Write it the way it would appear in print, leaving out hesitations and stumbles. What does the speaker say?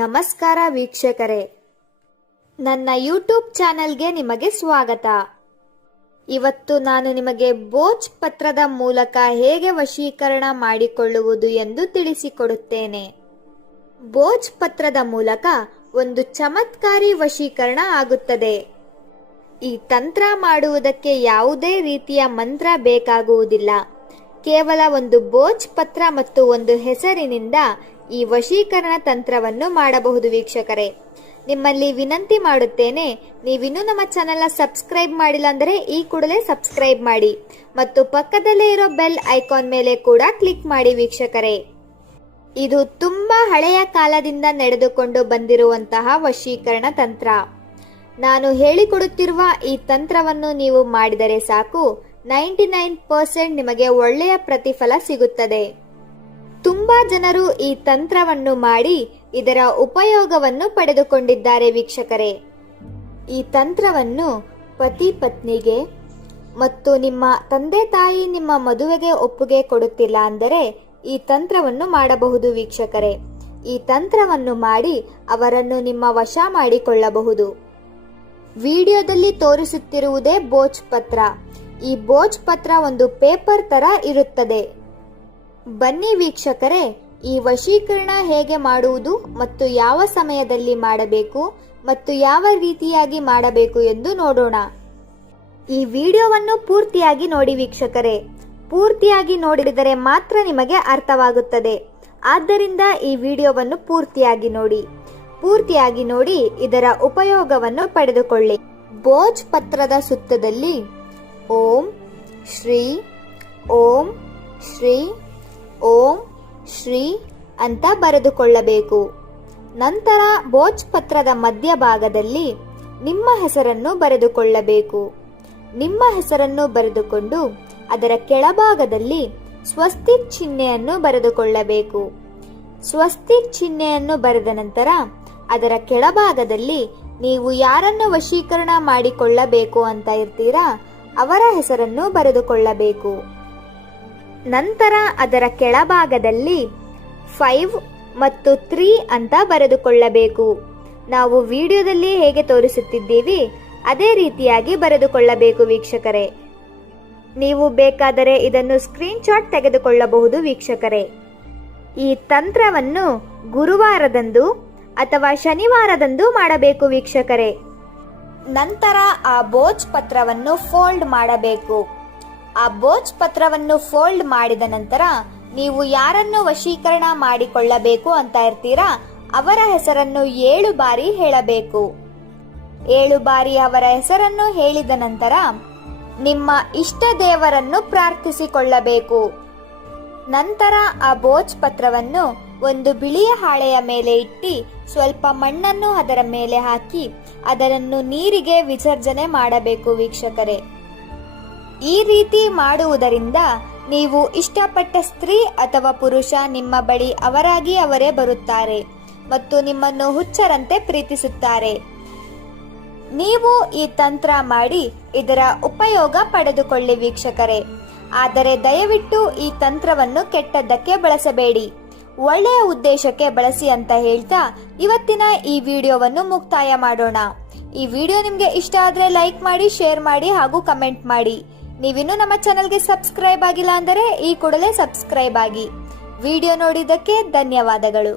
ನಮಸ್ಕಾರ ವೀಕ್ಷಕರೇ, ನನ್ನ ಯೂಟ್ಯೂಬ್ ಚಾನೆಲ್ಗೆ ನಿಮಗೆ ಸ್ವಾಗತ. ಇವತ್ತು ನಾನು ನಿಮಗೆ ಭೋಜ್ ಪತ್ರದ ಮೂಲಕ ಹೇಗೆ ವಶೀಕರಣ ಮಾಡಿಕೊಳ್ಳುವುದು ಎಂದು ತಿಳಿಸಿಕೊಡುತ್ತೇನೆ. ಭೋಜ್ ಪತ್ರದ ಮೂಲಕ ಒಂದು ಚಮತ್ಕಾರಿ ವಶೀಕರಣ ಆಗುತ್ತದೆ. ಈ ತಂತ್ರ ಮಾಡುವುದಕ್ಕೆ ಯಾವುದೇ ರೀತಿಯ ಮಂತ್ರ ಬೇಕಾಗುವುದಿಲ್ಲ. ಕೇವಲ ಒಂದು ಭೋಜ್ ಪತ್ರ ಮತ್ತು ಒಂದು ಹೆಸರಿನಿಂದ ಈ ವಶೀಕರಣ ತಂತ್ರವನ್ನು ಮಾಡಬಹುದು. ವೀಕ್ಷಕರೇ, ನಿಮ್ಮಲ್ಲಿ ವಿನಂತಿ ಮಾಡುತ್ತೇನೆ, ನೀವಿನ್ನೂ ನಮ್ಮ ಚಾನೆಲ್ನ ಸಬ್ಸ್ಕ್ರೈಬ್ ಮಾಡಿಲ್ಲ ಅಂದರೆ ಈ ಕೂಡಲೇ ಸಬ್ಸ್ಕ್ರೈಬ್ ಮಾಡಿ ಮತ್ತು ಪಕ್ಕದಲ್ಲೇ ಇರೋ ಬೆಲ್ ಐಕಾನ್ ಮೇಲೆ ಕೂಡ ಕ್ಲಿಕ್ ಮಾಡಿ. ವೀಕ್ಷಕರೇ, ಇದು ತುಂಬಾ ಹಳೆಯ ಕಾಲದಿಂದ ನಡೆದುಕೊಂಡು ಬಂದಿರುವಂತಹ ವಶೀಕರಣ ತಂತ್ರ. ನಾನು ಹೇಳಿಕೊಡುತ್ತಿರುವ ಈ ತಂತ್ರವನ್ನು ನೀವು ಮಾಡಿದರೆ ಸಾಕು, 99% ನಿಮಗೆ ಒಳ್ಳೆಯ ಪ್ರತಿಫಲ ಸಿಗುತ್ತದೆ. ತುಂಬಾ ಜನರು ಈ ತಂತ್ರವನ್ನು ಮಾಡಿ ಇದರ ಉಪಯೋಗವನ್ನು ಪಡೆದುಕೊಂಡಿದ್ದಾರೆ. ವೀಕ್ಷಕರೇ, ಈ ತಂತ್ರವನ್ನು ಪತಿ ಪತ್ನಿಗೆ ಮತ್ತು ನಿಮ್ಮ ತಂದೆ ತಾಯಿ ನಿಮ್ಮ ಮದುವೆಗೆ ಒಪ್ಪಿಗೆ ಕೊಡುತ್ತಿಲ್ಲ ಅಂದರೆ ಈ ತಂತ್ರವನ್ನು ಮಾಡಬಹುದು. ವೀಕ್ಷಕರೇ, ಈ ತಂತ್ರವನ್ನು ಮಾಡಿ ಅವರನ್ನು ನಿಮ್ಮ ವಶ ಮಾಡಿಕೊಳ್ಳಬಹುದು. ವಿಡಿಯೋದಲ್ಲಿ ತೋರಿಸುತ್ತಿರುವುದೇ ಭೋಜ್ ಪತ್ರ. ಈ ಭೋಜ್ ಪತ್ರ ಒಂದು ಪೇಪರ್ ತರ ಇರುತ್ತದೆ. ಬನ್ನಿ ವೀಕ್ಷಕರೇ, ಈ ವಶೀಕರಣ ಹೇಗೆ ಮಾಡುವುದು ಮತ್ತು ಯಾವ ಸಮಯದಲ್ಲಿ ಮಾಡಬೇಕು ಮತ್ತು ಯಾವ ರೀತಿಯಾಗಿ ಮಾಡಬೇಕು ಎಂದು ನೋಡೋಣ. ಈ ವಿಡಿಯೋವನ್ನು ಪೂರ್ತಿಯಾಗಿ ನೋಡಿ ವೀಕ್ಷಕರೇ. ಪೂರ್ತಿಯಾಗಿ ನೋಡಿದರೆ ಮಾತ್ರ ನಿಮಗೆ ಅರ್ಥವಾಗುತ್ತದೆ. ಆದ್ದರಿಂದ ಈ ವಿಡಿಯೋವನ್ನು ಪೂರ್ತಿಯಾಗಿ ನೋಡಿ ಇದರ ಉಪಯೋಗವನ್ನು ಪಡೆದುಕೊಳ್ಳಿ. ಭೋಜ್ ಪತ್ರದ ಸುತ್ತದಲ್ಲಿ ಓಂ ಶ್ರೀ ಓಂ ಶ್ರೀ ಓಂ ಶ್ರೀ ಅಂತ ಬರೆದುಕೊಳ್ಳಬೇಕು. ನಂತರ ಭೋಜ್ ಪತ್ರದ ಮಧ್ಯಭಾಗದಲ್ಲಿ ನಿಮ್ಮ ಹೆಸರನ್ನು ಬರೆದುಕೊಳ್ಳಬೇಕು. ನಿಮ್ಮ ಹೆಸರನ್ನು ಬರೆದುಕೊಂಡು ಅದರ ಕೆಳಭಾಗದಲ್ಲಿ ಸ್ವಸ್ತಿಕ್ ಚಿಹ್ನೆಯನ್ನು ಬರೆದುಕೊಳ್ಳಬೇಕು. ಸ್ವಸ್ತಿಕ್ ಚಿಹ್ನೆಯನ್ನು ಬರೆದ ನಂತರ ಅದರ ಕೆಳಭಾಗದಲ್ಲಿ ನೀವು ಯಾರನ್ನು ವಶೀಕರಣ ಮಾಡಿಕೊಳ್ಳಬೇಕು ಅಂತ ಇರ್ತೀರಾ ಅವರ ಹೆಸರನ್ನು ಬರೆದುಕೊಳ್ಳಬೇಕು. ನಂತರ ಅದರ ಕೆಳಭಾಗದಲ್ಲಿ 5 ಮತ್ತು 3 ಅಂತ ಬರೆದುಕೊಳ್ಳಬೇಕು. ನಾವು ವಿಡಿಯೋದಲ್ಲಿ ಹೇಗೆ ತೋರಿಸುತ್ತಿದ್ದೀವಿ ಅದೇ ರೀತಿಯಾಗಿ ಬರೆದುಕೊಳ್ಳಬೇಕು. ವೀಕ್ಷಕರೇ, ನೀವು ಬೇಕಾದರೆ ಇದನ್ನು ಸ್ಕ್ರೀನ್ ಶಾಟ್ ತೆಗೆದುಕೊಳ್ಳಬಹುದು. ವೀಕ್ಷಕರೇ, ಈ ತಂತ್ರವನ್ನು ಗುರುವಾರದಂದು ಅಥವಾ ಶನಿವಾರದಂದು ಮಾಡಬೇಕು. ವೀಕ್ಷಕರೇ, ನಂತರ ಆ ಭೋಜ್ ಪತ್ರವನ್ನು ಫೋಲ್ಡ್ ಮಾಡಬೇಕು. ಆ ಭೋಜ್ ಪತ್ರವನ್ನು ಫೋಲ್ಡ್ ಮಾಡಿದ ನಂತರ ನೀವು ಯಾರನ್ನು ವಶೀಕರಣ ಮಾಡಿಕೊಳ್ಳಬೇಕು ಅಂತ ಇರ್ತೀರಾ ಅವರ ಹೆಸರನ್ನು 7 ಬಾರಿ ಹೇಳಬೇಕು. 7 ಬಾರಿ ಅವರ ಹೆಸರನ್ನು ಹೇಳಿದ ನಂತರ ನಿಮ್ಮ ಇಷ್ಟ ದೇವರನ್ನು ಪ್ರಾರ್ಥಿಸಿಕೊಳ್ಳಬೇಕು. ನಂತರ ಆ ಭೋಜ್ ಪತ್ರವನ್ನು ಒಂದು ಬಿಳಿಯ ಹಾಳೆಯ ಮೇಲೆ ಇಟ್ಟು ಸ್ವಲ್ಪ ಮಣ್ಣನ್ನು ಅದರ ಮೇಲೆ ಹಾಕಿ ಅದನ್ನು ನೀರಿಗೆ ವಿಸರ್ಜನೆ ಮಾಡಬೇಕು. ವೀಕ್ಷಕರೇ, ಈ ರೀತಿ ಮಾಡುವುದರಿಂದ ನೀವು ಇಷ್ಟಪಟ್ಟ ಸ್ತ್ರೀ ಅಥವಾ ಪುರುಷ ನಿಮ್ಮ ಬಳಿ ಅವರೇ ಬರುತ್ತಾರೆ ಮತ್ತು ನಿಮ್ಮನ್ನು ಹುಚ್ಚರಂತೆ ಪ್ರೀತಿಸುತ್ತಾರೆ. ನೀವು ಈ ತಂತ್ರ ಮಾಡಿ ಇದರ ಉಪಯೋಗ ಪಡೆದುಕೊಳ್ಳಿ. ವೀಕ್ಷಕರೇ, ಆದರೆ ದಯವಿಟ್ಟು ಈ ತಂತ್ರವನ್ನು ಕೆಟ್ಟದ್ದಕ್ಕೆ ಬಳಸಬೇಡಿ, ಒಳ್ಳೆಯ ಉದ್ದೇಶಕ್ಕೆ ಬಳಸಿ ಅಂತ ಹೇಳ್ತಾ ಇವತ್ತಿನ ಈ ವಿಡಿಯೋವನ್ನು ಮುಕ್ತಾಯ ಮಾಡೋಣ. ಈ ವಿಡಿಯೋ ನಿಮಗೆ ಇಷ್ಟ ಆದರೆ ಲೈಕ್ ಮಾಡಿ, ಶೇರ್ ಮಾಡಿ ಹಾಗೂ ಕಮೆಂಟ್ ಮಾಡಿ. ನೀವಿನ್ನೂ ನಮ್ಮ ಚಾನೆಲ್ಗೆ ಸಬ್ಸ್ಕ್ರೈಬ್ ಆಗಿಲ್ಲ ಅಂದರೆ ಈ ಕೂಡಲೇ ಸಬ್ಸ್ಕ್ರೈಬ್ ಆಗಿ. ವಿಡಿಯೋ ನೋಡಿದ್ದಕ್ಕೆ ಧನ್ಯವಾದಗಳು.